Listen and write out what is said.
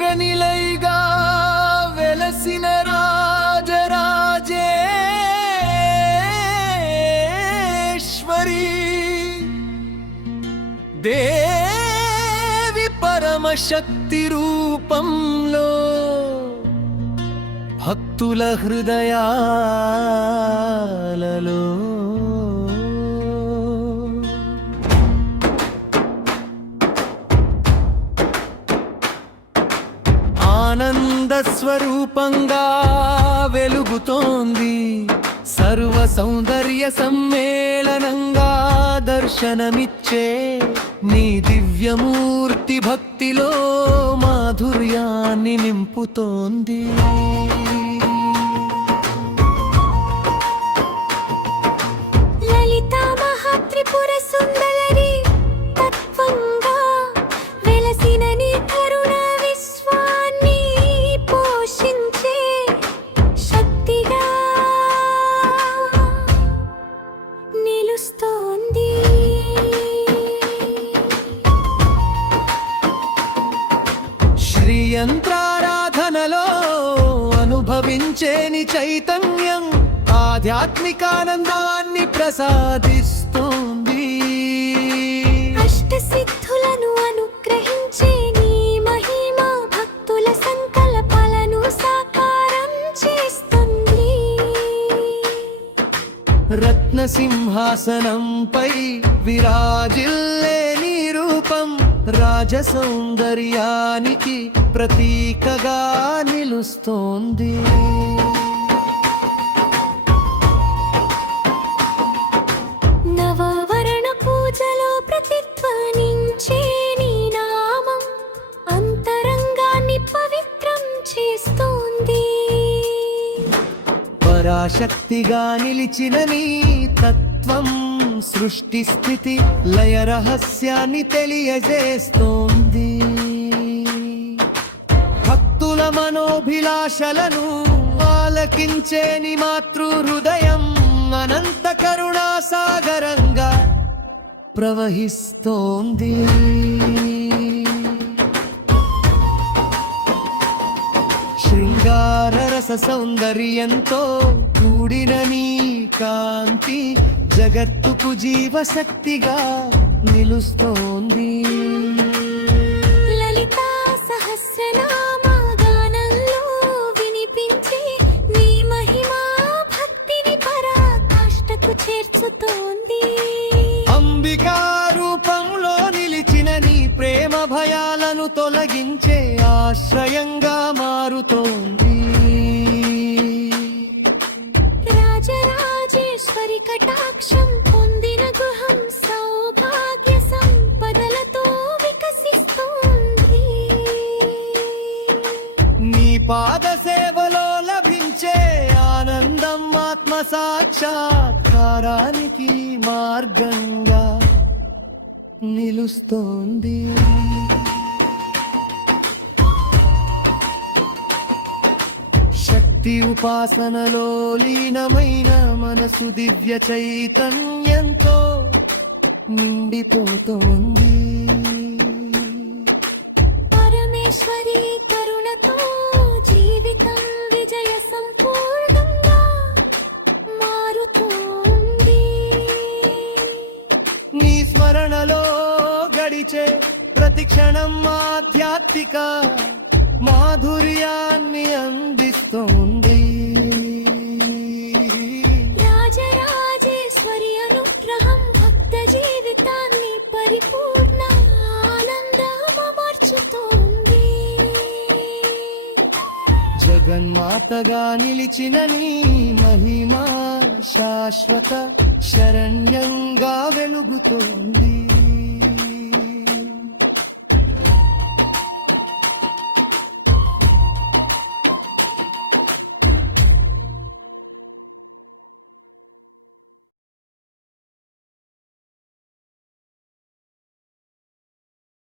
చక్రనిలైగా వెలసిన రాజరాజేశ్వరి దేవి పరమశక్తి రూపంలో భక్తుల హృదయాలలో ఆనంద స్వరూపంగా వెలుగుతోంది. సర్వ సౌందర్య సమ్మేళనంగా దర్శనమిచ్చే నీ దివ్యమూర్తి భక్తిలో మాధుర్యాన్ని నింపుతోంది. లలితా మహాత్రిపుర సుందరి తత్వంగా వెలసిన నీ కరుణ విశ్వాన్ని పోషించే శక్తిగా నిలుస్తోంది. శ్రీయంత్రారాధనలో అనుభవించేని చైతన్యం ఆధ్యాత్మికానందాన్ని ప్రసాదిస్తోంది. అష్టసిద్ధులను అనుగ్రహించే నీ మహిమ భక్తుల సంకల్పాలను సాకారం చేస్తుంది. రత్న సింహాసనంపై విరాజిల్లే నీ రూపం రాజ సౌందర్యానికి ప్రతీకగా నిలుస్తోంది. నవవరణ పూజలో ప్రతిధ్వనించే నీ నామం అంతరంగాన్ని పవిత్రం చేస్తోంది. పరాశక్తిగా నిలిచిన నీ తత్వం సృష్టి స్థితి లయ రహస్యాన్ని తెలియజేస్తోంది. భక్తుల మనోభిలాషలను ఆలకించే నీ మాతృ హృదయం అనంత కరుణా సాగరంగా ప్రవహిస్తోంది. శృంగార రస సౌందర్యంతో కూడిన నీ కాంతి జగత్తుకు జీవశక్తిగా నిలుస్తోంది. లలితా సహస్రనామ గానంలో వినిపించే నీ మహిమా భక్తిని పరాకాష్ఠకు చేర్చుతోంది. అంబికా రూపంలో నిలిచిన నీ ప్రేమ భయాలను తొలగించే ఆశ్రయంగా మారుతోంది. రాజరాజేశ్వరి కటాక్షం పొందిన గృహం సౌభాగ్య సంపదలతో వికసిస్తోంది. నీ పాద సేవలో లభించే ఆనందం ఆత్మ సాక్షాత్కారానికి మార్గంగా నిలుస్తోంది. శక్తి ఉపాసనలో లీనమైన మనసు దివ్య చైతన్యంతో నిండిపోతోంది. పరమేశ్వరి కరుణతో జీవితం విజయ సంపూర్ణంగా మారుతోంది. నీ స్మరణలో గడిచే ప్రతి క్షణం ఆధ్యాత్మిక మాధుర్యాన్ని అందిస్తోంది. రాజరాజేశ్వరి అనుగ్రహం భక్త జీవితాన్ని పరిపూర్ణ ఆనందమర్చుతోంది. జగన్మాతగా నిలిచిన నీ మహిమ శాశ్వత శరణ్యంగా వెలుగుతోంది.